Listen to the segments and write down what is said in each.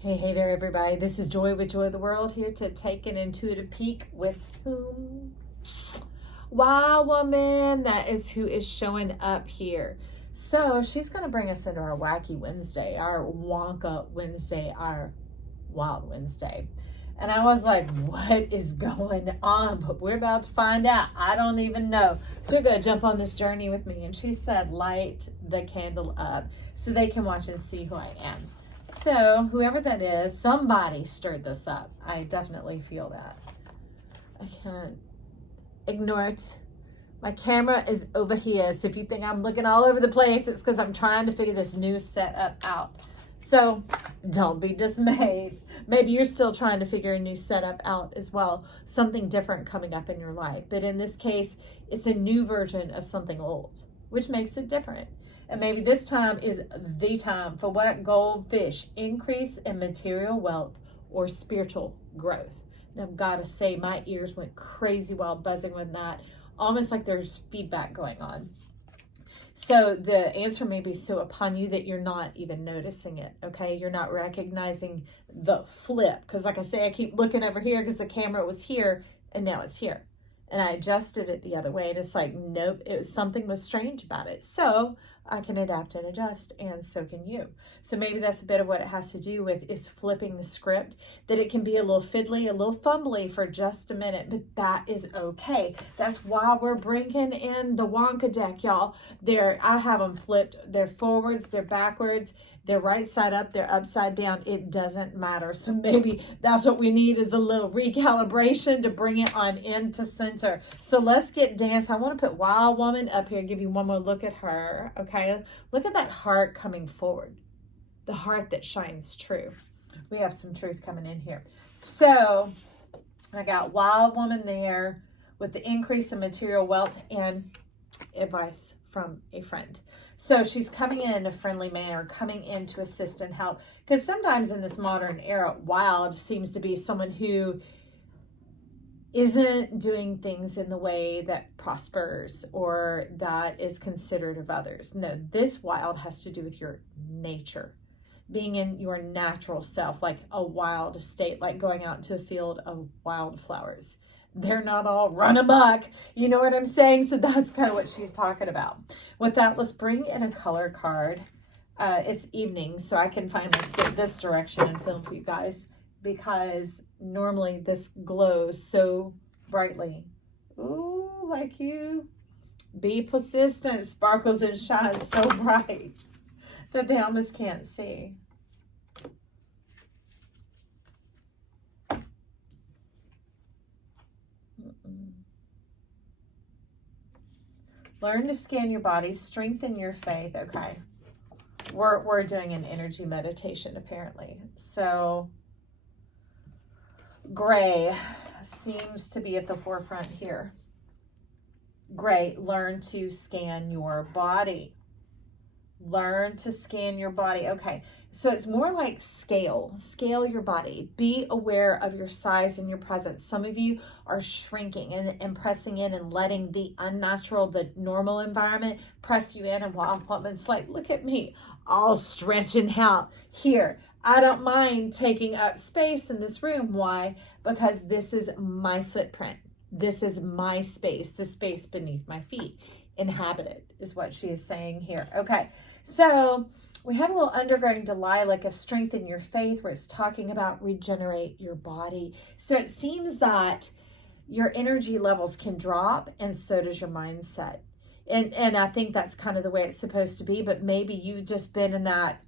Hey there, everybody. This is Joy with Joy of the World, here to take an intuitive peek with whom? Wow, woman. That is who is showing up here. So she's going to bring us into our Wacky Wednesday, our Wonka Wednesday, our Wild Wednesday. And I was like, what is going on? But we're about to find out. I don't even know. So you're going to jump on this journey with me. And she said, light the candle up so they can watch and see who I am. So whoever that is, somebody stirred this up. I definitely feel that. I can't ignore it. My camera is over here. So if you think I'm looking all over the place, it's because I'm trying to figure this new setup out. So don't be dismayed. Maybe you're still trying to figure a new setup out as well. Something different coming up in your life. But in this case, it's a new version of something old, which makes it different. And maybe this time is the time for what? Goldfish, increase in material wealth or spiritual growth. And I've got to say, my ears went crazy while buzzing with that, almost like there's feedback going on. So the answer may be so upon you that you're not even noticing it, okay? You're not recognizing the flip. Because like I say, I keep looking over here because the camera was here and now it's here. And I adjusted it the other way and it's like, nope, something was strange about it. So I can adapt and adjust, and so can you. So maybe that's a bit of what it has to do with is flipping the script, that it can be a little fiddly, a little fumbly for just a minute, but that is okay. That's why we're bringing in the Wonka deck, y'all. I have them flipped. They're forwards, they're backwards, they're right side up, they're upside down. It doesn't matter. So maybe that's what we need is a little recalibration to bring it on into center. So let's get dancing. I want to put Wild Woman up here, give you one more look at her. Okay, look at that heart coming forward. The heart that shines true. We have some truth coming in here. So I got Wild Woman there with the increase in material wealth and advice from a friend. So she's coming in a friendly manner, coming in to assist and help. Because sometimes in this modern era, wild seems to be someone who isn't doing things in the way that prospers or that is considered of others. No, this wild has to do with your nature, being in your natural self, like a wild state, like going out into a field of wildflowers. They're not all run amok. You know what I'm saying? So that's kind of what she's talking about. With that, let's bring in a color card. It's evening, so I can finally sit this direction and film for you guys, because normally this glows so brightly. Ooh, like you. Be persistent. Sparkles and shines so bright that they almost can't see. Learn to scan your body, strengthen your faith. Okay. We're doing an energy meditation, apparently. So gray seems to be at the forefront here. Gray, learn to scan your body. Learn to scan your body. Okay, so it's more like scale your body. Be aware of your size and your presence. Some of you are shrinking and pressing in and letting the unnatural, the normal environment press you in. And Wild Woman's like, look at me, all stretching out here. I don't mind taking up space in this room. Why? Because this is my footprint. This is my space, the space beneath my feet. Inhabited is what she is saying here. Okay, so we have a little undergirding Delilah of strengthen your faith, where it's talking about regenerate your body. So it seems that your energy levels can drop, and so does your mindset. And I think that's kind of the way it's supposed to be, but maybe you've just been in that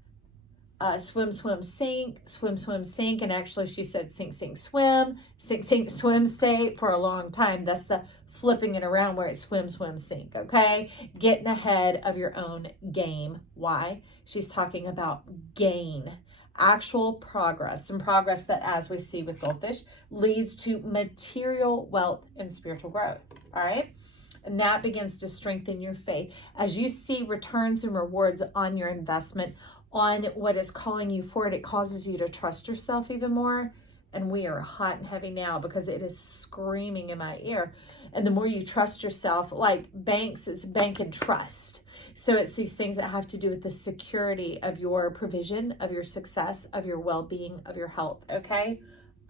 swim, swim, sink, swim, swim, sink. And actually she said sink, sink, swim, sink, sink, swim state for a long time. That's the flipping it around where it's swim, swim, sink. Okay. Getting ahead of your own game. Why? She's talking about gain, actual progress, and progress that, as we see with goldfish, leads to material wealth and spiritual growth. All right. And that begins to strengthen your faith as you see returns and rewards on your investment, on what is calling you forward. It causes you to trust yourself even more. And we are hot and heavy now because it is screaming in my ear. And the more you trust yourself, like banks, it's bank and trust. So it's these things that have to do with the security of your provision, of your success, of your well-being, of your health, okay?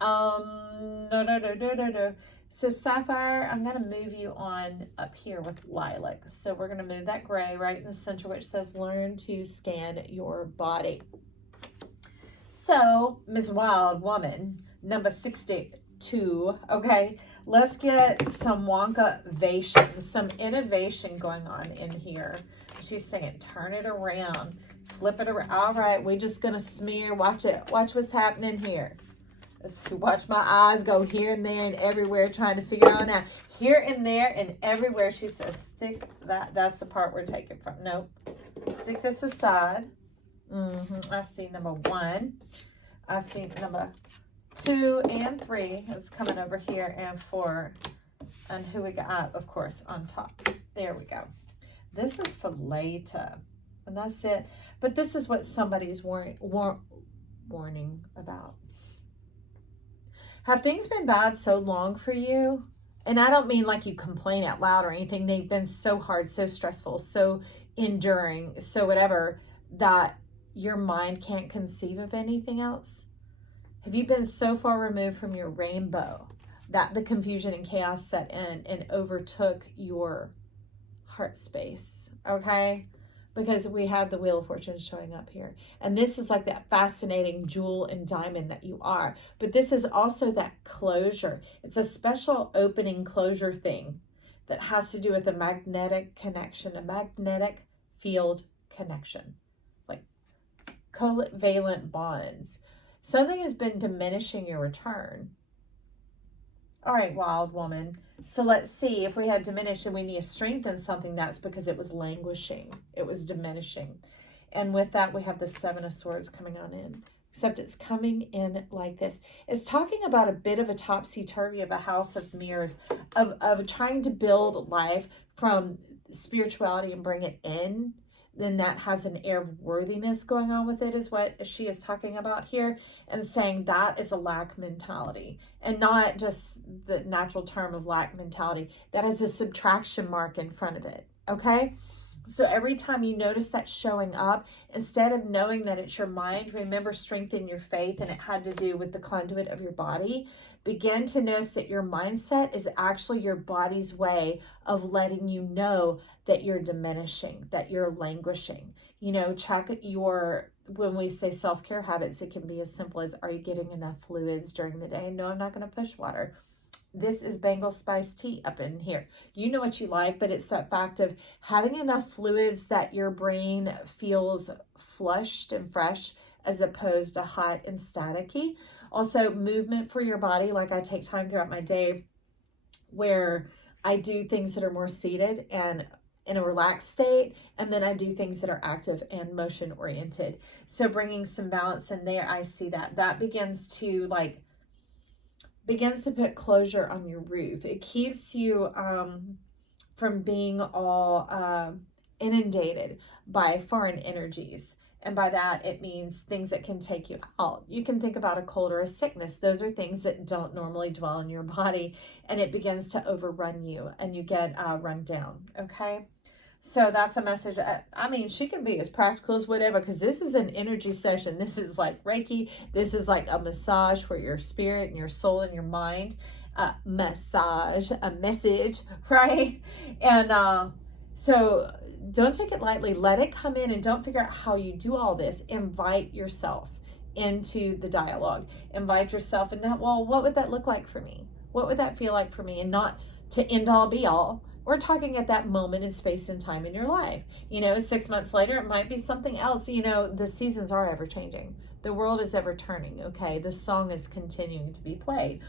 No. So Sapphire, I'm going to move you on up here with Lilac. So we're going to move that gray right in the center, which says learn to scan your body. So, Ms. Wild Woman, number 62, okay? Let's get some Wonka-vation, some innovation going on in here. She's saying, turn it around, flip it around. All right, we're just going to smear. Watch it. Watch what's happening here. Let's watch my eyes go here and there and everywhere, trying to figure out now. Here and there and everywhere. She says, stick that. That's the part we're taking from. Nope. Stick this aside. I see number 1. I see number 2 and 3 is coming over here, and 4. And who we got, of course, on top. There we go. This is for later. And that's it. But this is what somebody's warning about. Have things been bad so long for you? And I don't mean like you complain out loud or anything. They've been so hard, so stressful, so enduring, so whatever, that your mind can't conceive of anything else? Have you been so far removed from your rainbow that the confusion and chaos set in and overtook your heart space? Okay? Because we have the Wheel of Fortune showing up here. And this is like that fascinating jewel and diamond that you are. But this is also that closure. It's a special opening closure thing that has to do with a magnetic connection, a magnetic field connection. Like covalent bonds. Something has been diminishing your return. All right, Wild Woman. So let's see, if we had diminished and we need to strengthen something, that's because it was languishing. It was diminishing. And with that, we have the 7 of Swords coming on in. Except it's coming in like this. It's talking about a bit of a topsy-turvy of a house of mirrors, of trying to build life from spirituality and bring it in. Then that has an air of worthiness going on with it, is what she is talking about here, and saying that is a lack mentality, and not just the natural term of lack mentality. That is a subtraction mark in front of it, okay? So every time you notice that showing up, instead of knowing that it's your mind, remember, strengthen your faith, and it had to do with the conduit of your body. Begin to notice that your mindset is actually your body's way of letting you know that you're diminishing, that you're languishing. You know, check when we say self-care habits, it can be as simple as, are you getting enough fluids during the day? No, I'm not going to push water. This is Bengal spice tea up in here. You know what you like, but it's that fact of having enough fluids that your brain feels flushed and fresh as opposed to hot and staticky. Also, movement for your body. Like, I take time throughout my day where I do things that are more seated and in a relaxed state, and then I do things that are active and motion oriented. So bringing some balance in there, I see that begins to put closure on your roof. It keeps you from being all inundated by foreign energies. And by that, it means things that can take you out. You can think about a cold or a sickness. Those are things that don't normally dwell in your body, and it begins to overrun you, and you get run down, okay? So that's a message. I mean, she can be as practical as whatever, because this is an energy session. This is like Reiki. This is like a massage for your spirit and your soul and your mind. Massage, a message, right? And so don't take it lightly. Let it come in, and don't figure out how you do all this. Invite yourself into the dialogue. Invite yourself, and now, well, what would that look like for me? What would that feel like for me? And not to end all be all. We're talking at that moment in space and time in your life. You know, 6 months later, it might be something else. You know, the seasons are ever changing. The world is ever turning, okay? The song is continuing to be played.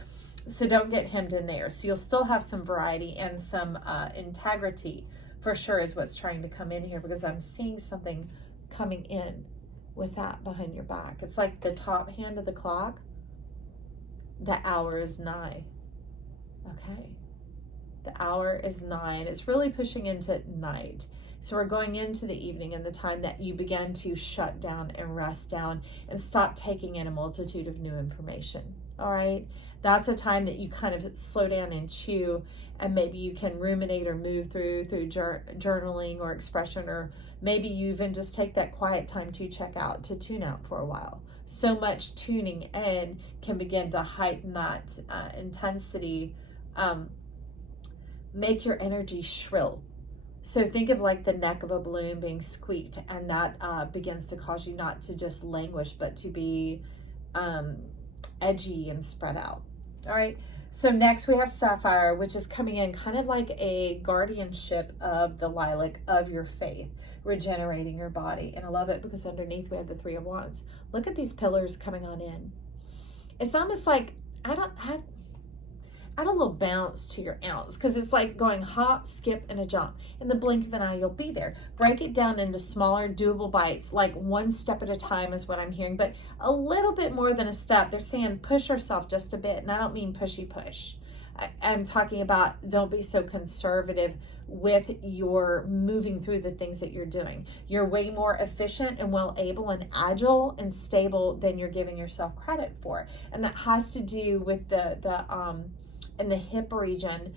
So don't get hemmed in there. So you'll still have some variety and some integrity, for sure, is what's trying to come in here, because I'm seeing something coming in with that behind your back. It's like the top hand of the clock. The hour is nigh, okay? The hour is 9. It's really pushing into night. So we're going into the evening and the time that you begin to shut down and rest down and stop taking in a multitude of new information. All right. That's a time that you kind of slow down and chew, and maybe you can ruminate or move through journaling or expression, or maybe you even just take that quiet time to check out, to tune out for a while. So much tuning in can begin to heighten that intensity, make your energy shrill. So think of like the neck of a balloon being squeaked, and that begins to cause you not to just languish, but to be edgy and spread out. All right. So next we have Sapphire, which is coming in kind of like a guardianship of the lilac of your faith, regenerating your body. And I love it because underneath we have the Three of Wands. Look at these pillars coming on in. It's almost like, add a little bounce to your ounce, because it's like going hop, skip, and a jump. In the blink of an eye, you'll be there. Break it down into smaller, doable bites, like one step at a time is what I'm hearing, but a little bit more than a step. They're saying push yourself just a bit, and I don't mean pushy push. I'm talking about don't be so conservative with your moving through the things that you're doing. You're way more efficient and well able and agile and stable than you're giving yourself credit for. And that has to do with in the hip region.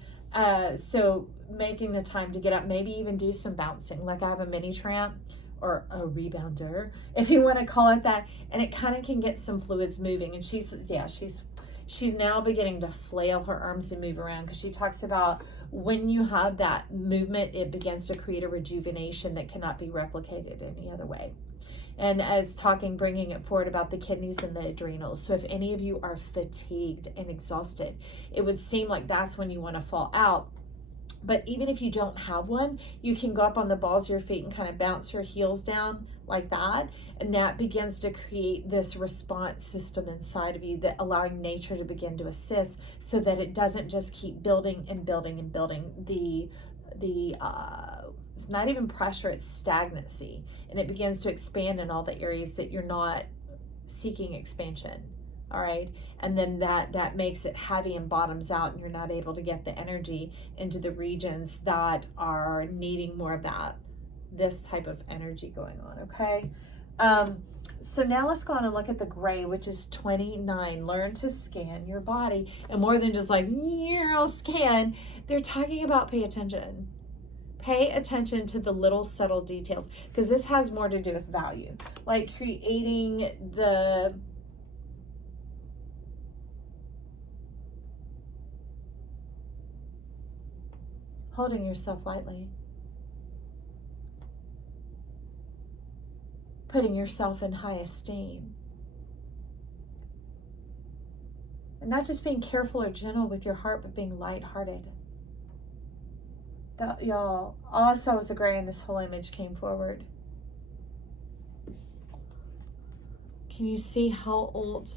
So making the time to get up, maybe even do some bouncing. Like I have a mini tramp or a rebounder, if you want to call it that, and it kind of can get some fluids moving. And she's now beginning to flail her arms and move around, because she talks about when you have that movement, it begins to create a rejuvenation that cannot be replicated any other way. And as bringing it forward about the kidneys and the adrenals. So if any of you are fatigued and exhausted, it would seem like that's when you want to fall out. But even if you don't have one, you can go up on the balls of your feet and kind of bounce your heels down like that. And that begins to create this response system inside of you, that allowing nature to begin to assist, so that it doesn't just keep building and building and building. It's not even pressure, it's stagnancy. And it begins to expand in all the areas that you're not seeking expansion. All right. And then that makes it heavy and bottoms out, and you're not able to get the energy into the regions that are needing more of this type of energy going on. Okay. So now let's go on and look at the gray, which is 29. Learn to scan your body. And more than just like scan, they're talking about pay attention. Pay attention to the little subtle details, because this has more to do with value, like creating holding yourself lightly, putting yourself in high esteem, and not just being careful or gentle with your heart, but being lighthearted. Y'all, all I saw was the gray, and this whole image came forward. Can you see how old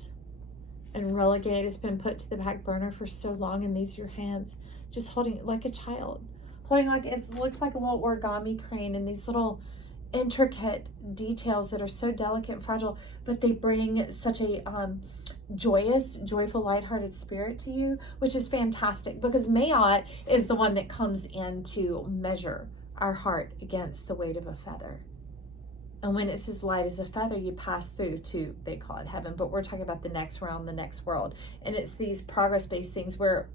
and relegated it's been put to the back burner for so long? And these are your hands, just holding it like a child, holding like it looks like a little origami crane, and these little intricate details that are so delicate and fragile, but they bring such a joyful, lighthearted spirit to you, which is fantastic, because Mayat is the one that comes in to measure our heart against the weight of a feather. And when it's as light as a feather, you pass through to, they call it heaven, but we're talking about the next realm, the next world. And it's these progress-based things where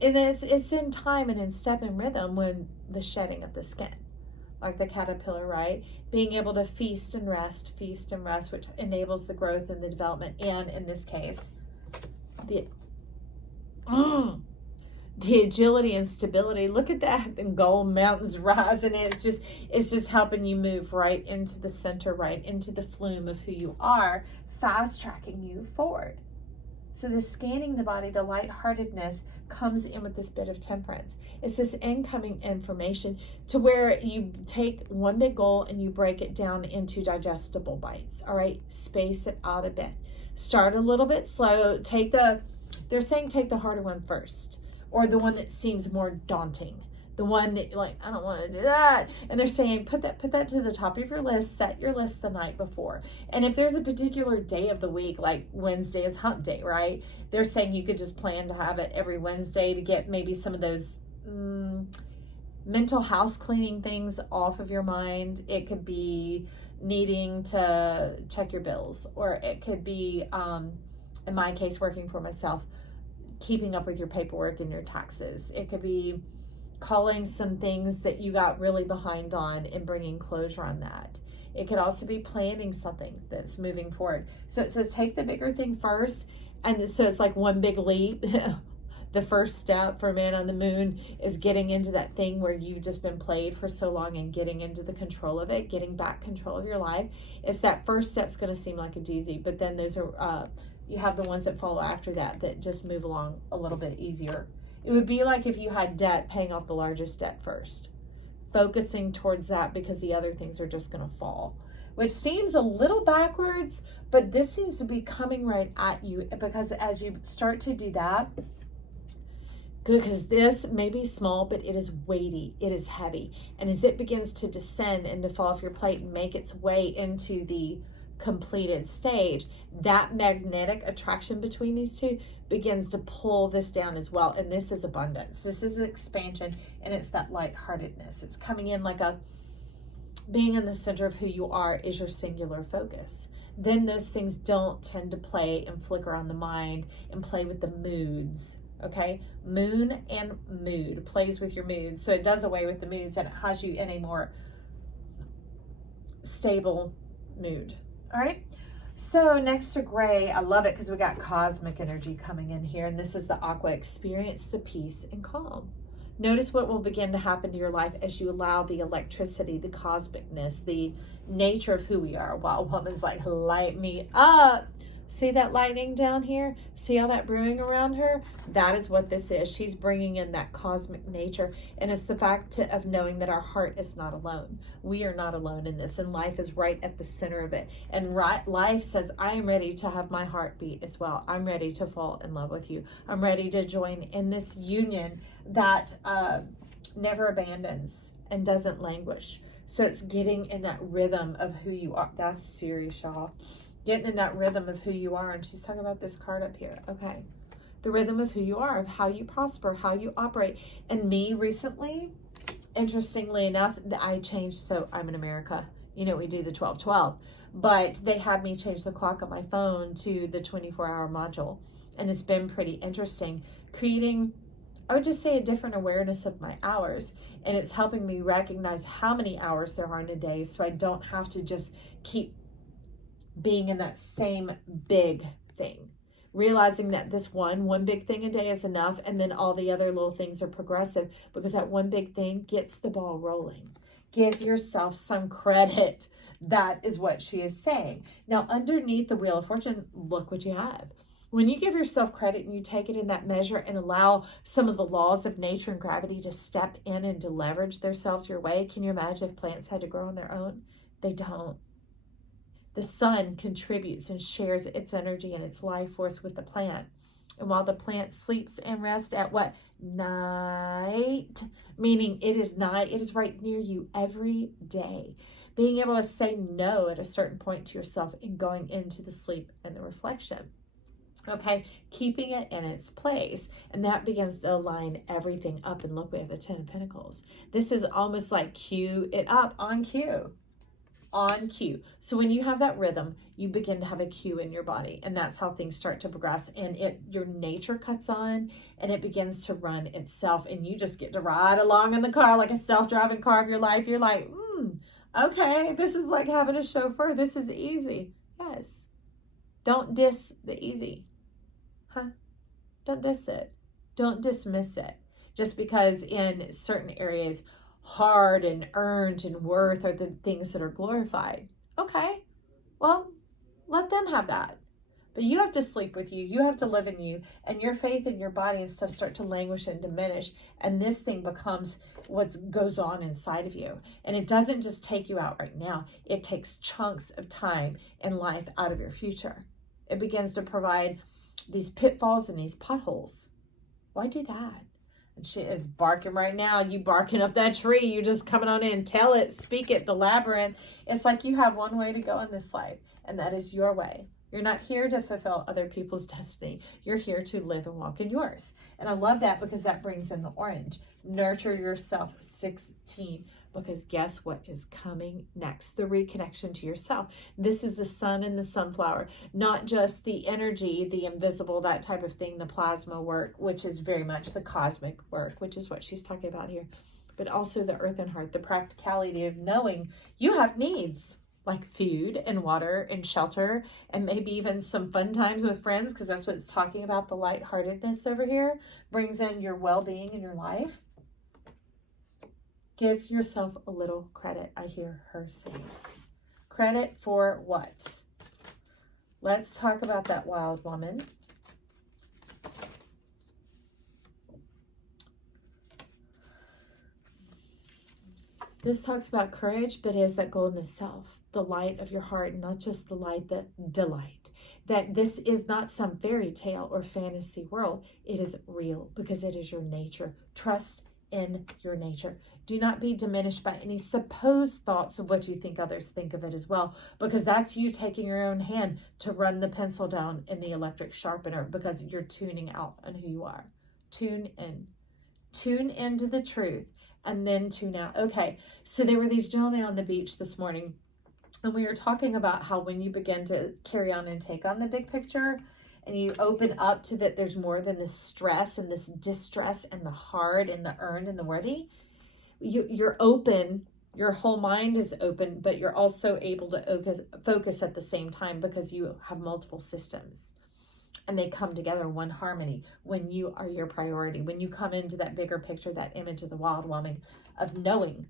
it's in time and in step and rhythm, when the shedding of the skin, like the caterpillar, right? Being able to feast and rest, which enables the growth and the development. And in this case, the agility and stability. Look at that. And gold mountains rise, and it's just helping you move right into the center, right into the flume of who you are, fast tracking you forward. So the scanning the body, the lightheartedness comes in with this bit of temperance. It's this incoming information to where you take one big goal and you break it down into digestible bites. All right, space it out a bit. Start a little bit slow. They're saying take the harder one first, or the one that seems more daunting. The one that like, I don't want to do that. And they're saying, put that to the top of your list, set your list the night before. And if there's a particular day of the week, like Wednesday is hump day, right? They're saying you could just plan to have it every Wednesday to get maybe some of those mental house cleaning things off of your mind. It could be needing to check your bills, or it could be, in my case, working for myself, keeping up with your paperwork and your taxes. It could be calling some things that you got really behind on and bringing closure on that. It could also be planning something that's moving forward. So it says take the bigger thing first. And so it's like one big leap. The first step for Man on the Moon is getting into that thing where you've just been played for so long and getting into the control of it, getting back control of your life. It's that first step's going to seem like a doozy, but then those are, you have the ones that follow after that just move along a little bit easier. It would be like if you had debt, paying off the largest debt first, focusing towards that, because the other things are just going to fall, which seems a little backwards, but this seems to be coming right at you, because as you start to do that, because this may be small, but it is weighty, it is heavy. And as it begins to descend and to fall off your plate and make its way into the completed stage, that magnetic attraction between these two begins to pull this down as well. And this is abundance. This is expansion, and it's that lightheartedness. It's coming in like a being in the center of who you are is your singular focus. Then those things don't tend to play and flicker on the mind and play with the moods. Okay, moon and mood plays with your moods. So it does away with the moods and it has you in a more stable mood. All right. So next to gray, I love it because we got cosmic energy coming in here. And this is the aqua. Experience the peace and calm. Notice what will begin to happen to your life as you allow the electricity, the cosmicness, the nature of who we are. Wow, woman's like, light me up. See that lightning down here? See all that brewing around her? That is what this is. She's bringing in that cosmic nature. And it's the fact of knowing that our heart is not alone. We are not alone in this. And life is right at the center of it. And life says, I am ready to have my heart beat as well. I'm ready to fall in love with you. I'm ready to join in this union that never abandons and doesn't languish. So it's getting in that rhythm of who you are. That's serious, y'all. Getting in that rhythm of who you are. And she's talking about this card up here. Okay. The rhythm of who you are, of how you prosper, how you operate. And me recently, interestingly enough, I changed. So I'm in America. You know, we do the 12-12. But they had me change the clock on my phone to the 24-hour module. And it's been pretty interesting. Creating, I would just say, a different awareness of my hours. And it's helping me recognize how many hours there are in a day. So I don't have to just keep being in that same big thing, realizing that this one big thing a day is enough, and then all the other little things are progressive, because that one big thing gets the ball rolling. Give yourself some credit. That is what she is saying. Now, underneath the Wheel of Fortune, look what you have. When you give yourself credit and you take it in that measure and allow some of the laws of nature and gravity to step in and to leverage themselves your way, can you imagine if plants had to grow on their own? They don't. The sun contributes and shares its energy and its life force with the plant. And while the plant sleeps and rests at what? Night. Meaning it is night. It is right near you every day. Being able to say no at a certain point to yourself and going into the sleep and the reflection. Okay, keeping it in its place. And that begins to align everything up. And look, we have the 10 of Pentacles. This is almost like cue it up on cue. On cue. So when you have that rhythm, you begin to have a cue in your body, and that's how things start to progress, and your nature cuts on and it begins to run itself, and you just get to ride along in the car like a self-driving car of your life. You're like, okay, this is like having a chauffeur. This is easy. Yes. Don't diss the easy. Don't diss it. Don't dismiss it. Just because in certain areas hard and earned and worth are the things that are glorified. Okay, well, let them have that. But you have to sleep with you. You have to live in you, and your faith in your body and stuff start to languish and diminish. And this thing becomes what goes on inside of you. And it doesn't just take you out right now. It takes chunks of time and life out of your future. It begins to provide these pitfalls and these potholes. Why do that? And she is barking right now. You barking up that tree. You just coming on in. Tell it. Speak it. The labyrinth. It's like you have one way to go in this life. And that is your way. You're not here to fulfill other people's destiny. You're here to live and walk in yours. And I love that because that brings in the orange. Nurture yourself, 16. Because guess what is coming next? The reconnection to yourself. This is the sun and the sunflower, not just the energy, the invisible, that type of thing, the plasma work, which is very much the cosmic work, which is what she's talking about here, but also the earth and heart, the practicality of knowing you have needs like food and water and shelter and maybe even some fun times with friends, because that's what it's talking about. The lightheartedness over here brings in your well-being in your life. Give yourself a little credit, I hear her saying. Credit for what? Let's talk about that wild woman. This talks about courage, but it is that golden self, the light of your heart, not just the light, the delight. That this is not some fairy tale or fantasy world. It is real because it is your nature. Trust in your nature. Do not be diminished by any supposed thoughts of what you think others think of it as well, because that's you taking your own hand to run the pencil down in the electric sharpener because you're tuning out on who you are. Tune in. Tune into the truth and then tune out. Okay, so there were these gentlemen on the beach this morning, and we were talking about how when you begin to carry on and take on the big picture, and you open up to that there's more than this stress and this distress and the hard and the earned and the worthy. You're open, your whole mind is open, but you're also able to focus at the same time because you have multiple systems. And they come together in one harmony when you are your priority. When you come into that bigger picture, that image of the wild woman of knowing,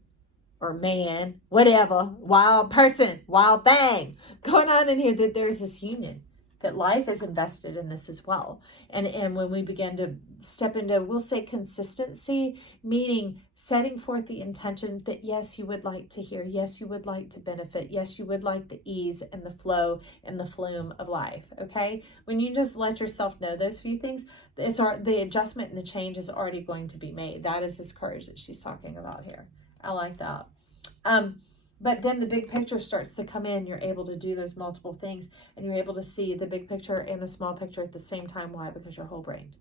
or man, whatever, wild person, wild thing going on in here, that there's this union. That life is invested in this as well. And when we begin to step into, we'll say consistency, meaning setting forth the intention that yes, you would like to hear, yes, you would like to benefit, yes, you would like the ease and the flow and the flume of life, okay? When you just let yourself know those few things, the adjustment and the change is already going to be made. That is this courage that she's talking about here. I like that. But then the big picture starts to come in. You're able to do those multiple things, and you're able to see the big picture and the small picture at the same time. Why? Because you're whole brained.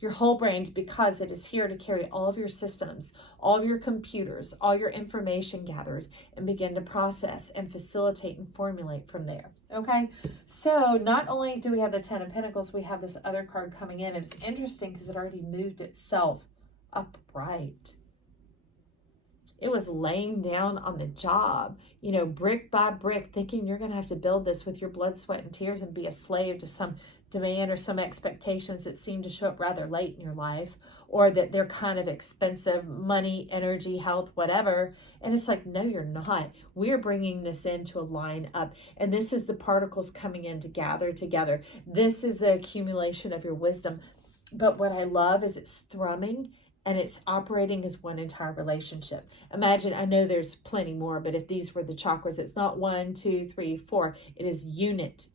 You're whole brained because it is here to carry all of your systems, all of your computers, all your information gatherers, and begin to process and facilitate and formulate from there. Okay? So not only do we have the 10 of Pentacles, we have this other card coming in. It's interesting because it already moved itself upright. It was laying down on the job, brick by brick, thinking you're going to have to build this with your blood, sweat, and tears and be a slave to some demand or some expectations that seem to show up rather late in your life, or that they're kind of expensive, money, energy, health, whatever. And it's like, no, you're not. We're bringing this in to align up. And this is the particles coming in to gather together. This is the accumulation of your wisdom. But what I love is it's thrumming. And it's operating as one entire relationship. Imagine, I know there's plenty more, but if these were the chakras, it's not 1, 2, 3, 4. It is unit,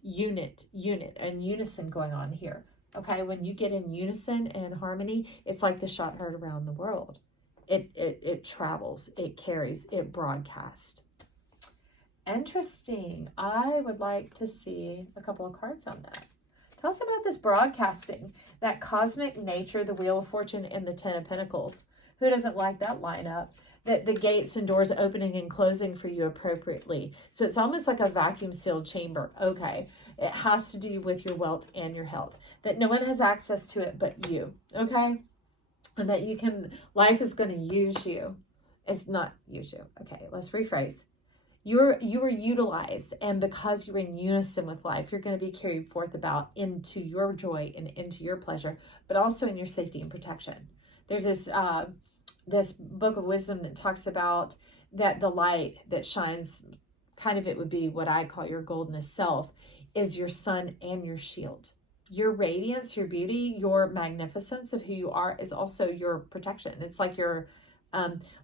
and unison going on here. Okay, when you get in unison and harmony, it's like the shot heard around the world. It travels, it carries, it broadcasts. Interesting. I would like to see a couple of cards on that. Tell us about this broadcasting, that cosmic nature, the Wheel of Fortune, and the 10 of Pentacles. Who doesn't like that lineup? That the gates and doors opening and closing for you appropriately. So it's almost like a vacuum sealed chamber. Okay. It has to do with your wealth and your health. That no one has access to it but you. Okay. And that life is going to use you. It's not use you. Okay. Let's rephrase. You are utilized, and because you're in unison with life, you're going to be carried forth about into your joy and into your pleasure, but also in your safety and protection. There's this book of wisdom that talks about that the light that shines, kind of it would be what I call your goldenest self, is your sun and your shield. Your radiance, your beauty, your magnificence of who you are is also your protection. It's like your,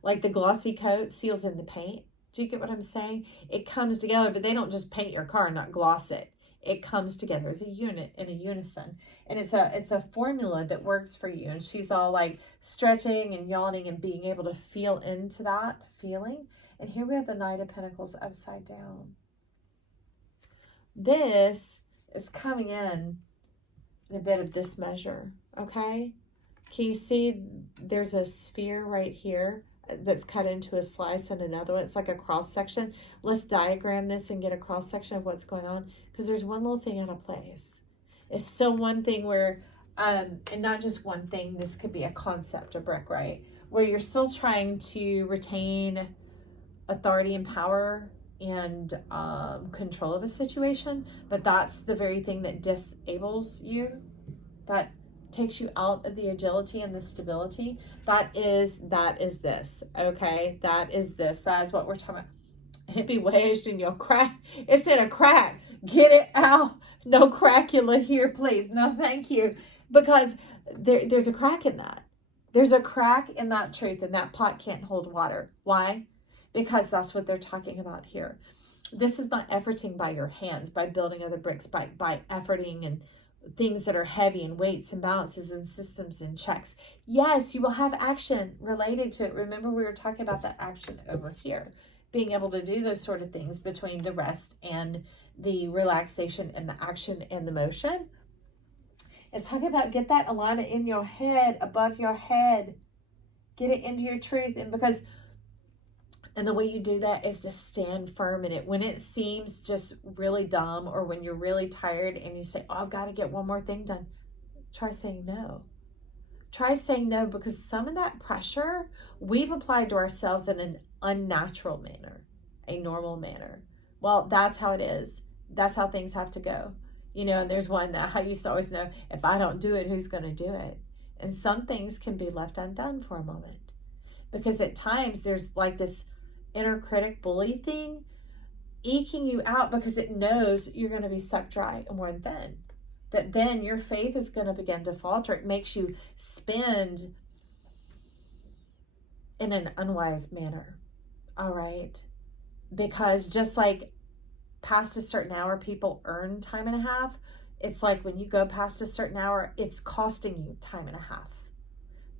like the glossy coat seals in the paint. Do you get what I'm saying? It comes together, but they don't just paint your car and not gloss it. It comes together as a unit in a unison. And it's a formula that works for you. And she's all like stretching and yawning and being able to feel into that feeling. And here we have the Knight of Pentacles upside down. This is coming in a bit of this measure, okay? Can you see there's a sphere right here that's cut into a slice and another one? It's like a cross section. Let's diagram this and get a cross section of what's going on, because there's one little thing out of place. It's still one thing where, and not just one thing, this could be a concept, a brick, right? Where you're still trying to retain authority and power and control of a situation, but that's the very thing that disables you, that takes you out of the agility and the stability. That is this, okay? That is this. That is what we're talking about. It be wedged in your crack. It's in a crack. Get it out. No crackula here, please. No, thank you. Because there's a crack in that. There's a crack in that truth, and that pot can't hold water. Why? Because that's what they're talking about here. This is not efforting by your hands, by building other bricks, by efforting and things that are heavy and weights and balances and systems and checks. Yes, you will have action related to it. Remember, we were talking about that action over here. Being able to do those sort of things between the rest and the relaxation and the action and the motion. It's talking about get that alignment in your head, above your head. Get it into your truth. And the way you do that is to stand firm in it. When it seems just really dumb, or when you're really tired and you say, oh, I've got to get one more thing done, try saying no. Try saying no, because some of that pressure we've applied to ourselves in an unnatural manner, a normal manner. Well, that's how it is. That's how things have to go. You know, and there's one that I used to always know, if I don't do it, who's going to do it? And some things can be left undone for a moment, because at times there's like this inner critic bully thing eking you out, because it knows you're going to be sucked dry and worn thin, that then your faith is going to begin to falter. It makes you spend in an unwise manner. All right. Because just like past a certain hour, people earn time and a half. It's like when you go past a certain hour, it's costing you time and a half.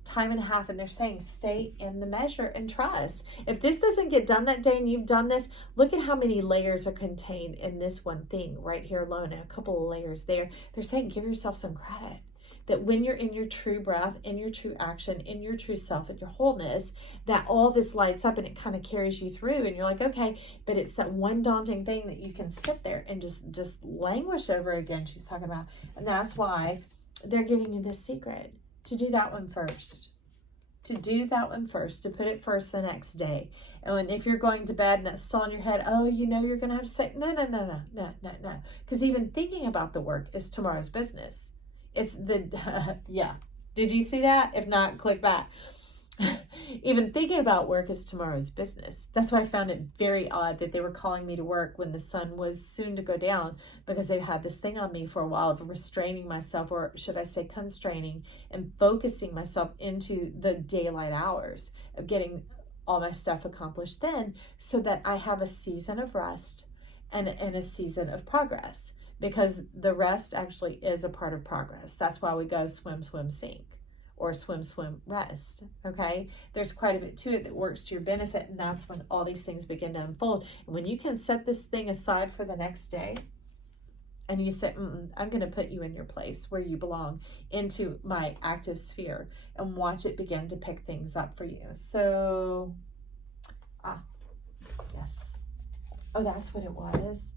Time and a half. And they're saying stay in the measure and trust. If this doesn't get done that day and you've done this, look at how many layers are contained in this one thing right here alone, and a couple of layers there. They're saying give yourself some credit, that when you're in your true breath, in your true action, in your true self, in your wholeness, that all this lights up and it kind of carries you through, and you're like, okay, but it's that one daunting thing that you can sit there and just languish over again, she's talking about. And that's why they're giving you this secret, to do that one first. To do that one first, to put it first the next day. And if you're going to bed and it's still in your head, oh, you know, you're going to have to say, no. Because even thinking about the work is tomorrow's business. It's the, yeah. Did you see that? If not, click back. Even thinking about work is tomorrow's business. That's why I found it very odd that they were calling me to work when the sun was soon to go down, because they had this thing on me for a while of restraining myself, or should I say constraining, and focusing myself into the daylight hours of getting all my stuff accomplished then, so that I have a season of rest and a season of progress. Because the rest actually is a part of progress. That's why we go swim, swim, sink, or swim, swim, rest, okay? There's quite a bit to it that works to your benefit, and that's when all these things begin to unfold. And when you can set this thing aside for the next day, and you say, I'm going to put you in your place where you belong, into my active sphere, and watch it begin to pick things up for you. So, yes. Oh, that's what it was.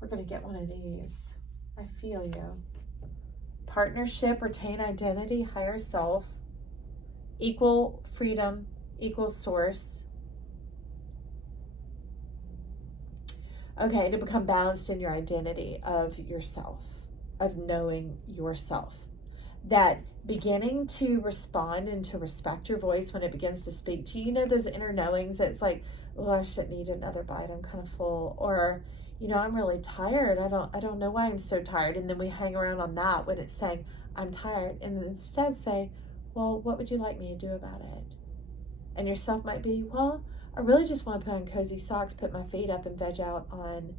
We're going to get one of these. I feel you. Partnership, retain identity, higher self, equal freedom, equal source. Okay, to become balanced in your identity of yourself, of knowing yourself. That beginning to respond and to respect your voice when it begins to speak to you. You know those inner knowings that it's like, oh, I shouldn't eat another bite, I'm kind of full. Or, you know, I'm really tired. I don't know why I'm so tired. And then we hang around on that when it's saying, I'm tired. And instead say, well, what would you like me to do about it? And yourself might be, well, I really just want to put on cozy socks, put my feet up, and veg out on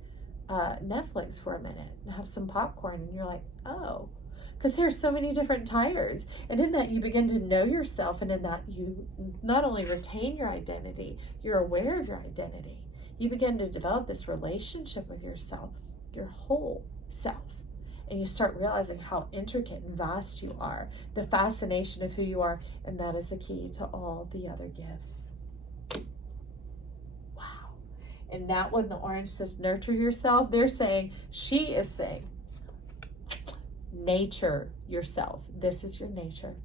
Netflix for a minute and have some popcorn. And you're like, oh, because there are so many different tires. And in that, you begin to know yourself. And in that, you not only retain your identity, you're aware of your identity. You begin to develop this relationship with yourself, your whole self. And you start realizing how intricate and vast you are, the fascination of who you are, and that is the key to all the other gifts. Wow. And that one, the orange says, nurture yourself. They're saying, she is saying, nature yourself. This is your nature.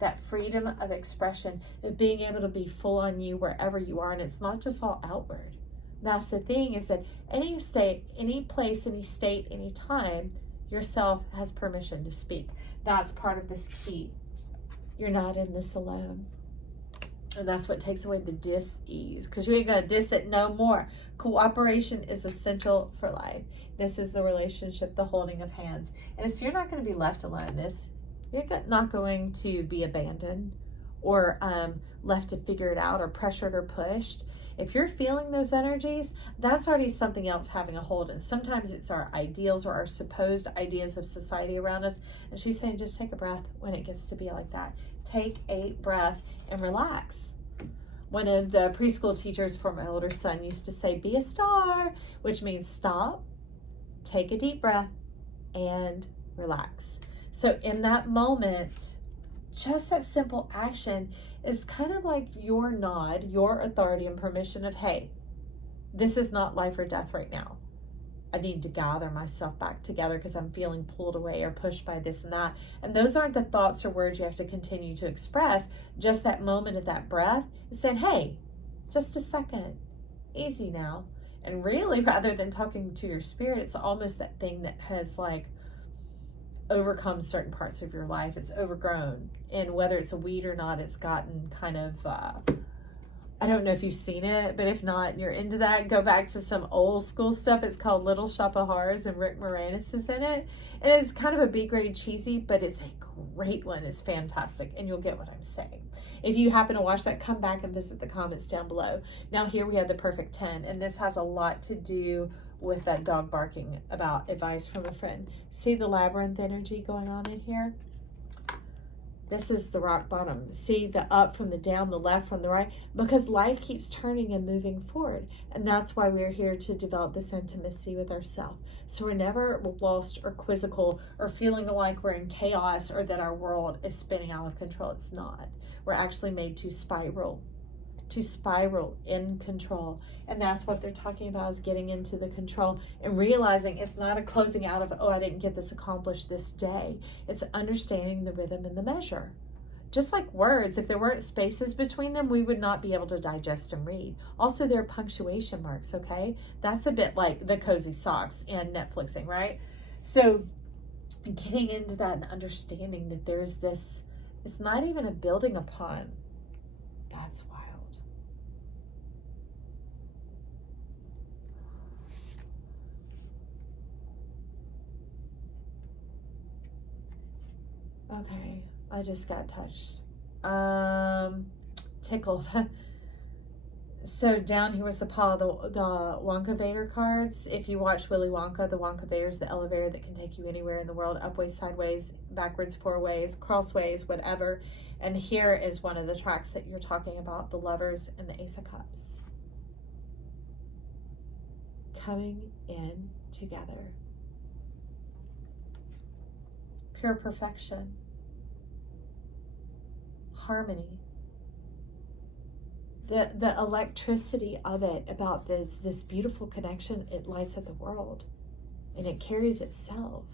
That freedom of expression, of being able to be full on you wherever you are. And it's not just all outward. That's the thing, is that any state, any place, any state, any time, yourself has permission to speak. That's part of this key. You're not in this alone. And that's what takes away the dis-ease, because you ain't gonna dis it no more. Cooperation is essential for life. This is the relationship, the holding of hands. And so you're not going to be left alone in this. You're not going to be abandoned or left to figure it out or pressured or pushed. If you're feeling those energies, that's already something else having a hold. And sometimes it's our ideals or our supposed ideas of society around us. And she's saying, just take a breath when it gets to be like that. Take a breath and relax. One of the preschool teachers for my older son used to say, be a star, which means stop, take a deep breath, and relax. So in that moment, just that simple action is kind of like your nod, your authority and permission of, hey, this is not life or death right now. I need to gather myself back together because I'm feeling pulled away or pushed by this and that. And those aren't the thoughts or words you have to continue to express. Just that moment of that breath is saying, hey, just a second, easy now. And really, rather than talking to your spirit, it's almost that thing that has like overcome certain parts of your life. It's overgrown. And whether it's a weed or not, it's gotten kind of, I don't know if you've seen it, but if not, you're into that, go back to some old school stuff. It's called Little Shop of Horrors, and Rick Moranis is in it. And it's kind of a B-grade cheesy, but it's a great one. It's fantastic, and you'll get what I'm saying. If you happen to watch that, come back and visit the comments down below. Now here we have the perfect 10, and this has a lot to do with that dog barking about advice from a friend. See the labyrinth energy going on in here? This is the rock bottom. See the up from the down, the left from the right, because life keeps turning and moving forward. And that's why we're here to develop this intimacy with ourselves. So we're never lost or quizzical or feeling like we're in chaos or that our world is spinning out of control. It's not. We're actually made to spiral in control. And that's what they're talking about, is getting into the control and realizing it's not a closing out of, oh, I didn't get this accomplished this day. It's understanding the rhythm and the measure. Just like words, if there weren't spaces between them, we would not be able to digest and read. Also, there are punctuation marks, okay? That's a bit like the cozy socks and Netflixing, right? So getting into that and understanding that there's this, it's not even a building upon. That's wild. Okay, I just got touched. Tickled. So down here was the pile of the Wonka Vader cards. If you watch Willy Wonka, the Wonka Vader is the elevator that can take you anywhere in the world, upways, sideways, backwards, four ways, crossways, whatever. And here is one of the tracks that you're talking about, the Lovers and the Ace of Cups. Coming in together. Pure perfection. Harmony. The electricity of it, about this beautiful connection, it lights up the world. And it carries itself.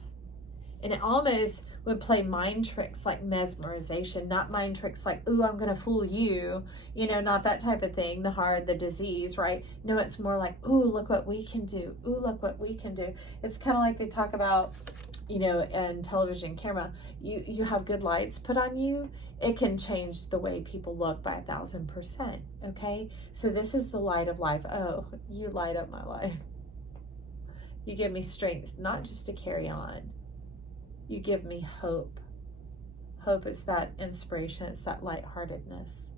And it almost would play mind tricks like mesmerization, not mind tricks like, ooh, I'm going to fool you. You know, not that type of thing, the heart, the disease, right? No, it's more like, ooh, look what we can do. Ooh, look what we can do. It's kind of like they talk about, you know, in television camera, you have good lights put on you, it can change the way people look by 1,000%, okay? So this is the light of life. Oh, you light up my life. You give me strength, not just to carry on. You give me hope. Hope is that inspiration. It's that lightheartedness.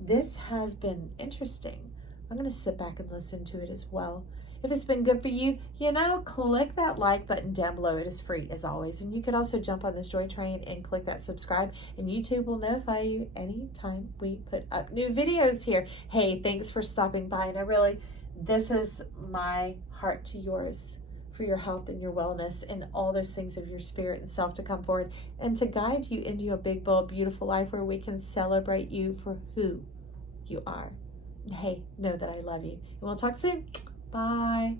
This has been interesting. I'm going to sit back and listen to it as well. If it's been good for you, you know, click that like button down below. It is free as always. And you could also jump on this joy train and click that subscribe. And YouTube will notify you anytime we put up new videos here. Hey, thanks for stopping by. And this is my heart to yours for your health and your wellness and all those things of your spirit and self to come forward and to guide you into a big, bold, beautiful life where we can celebrate you for who you are. And hey, know that I love you. And we'll talk soon. Bye.